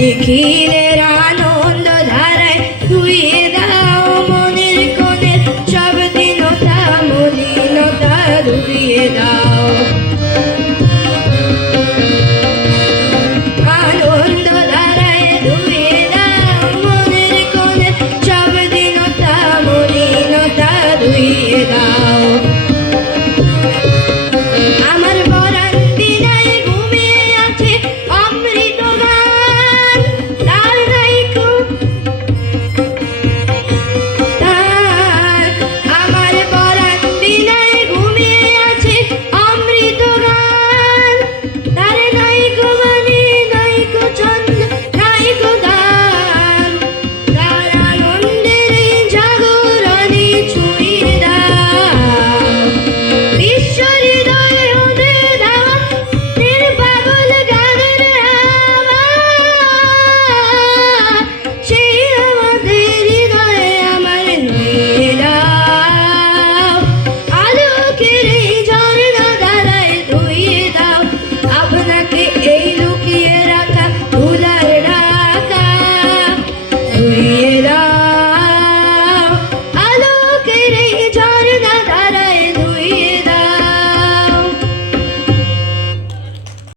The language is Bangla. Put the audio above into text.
নিখিলের আনন্দ ধারায় ধুয়ে দাও মনের কোণে। সব দিনতা মলিনতা ধুয়ে দাও। Yeah.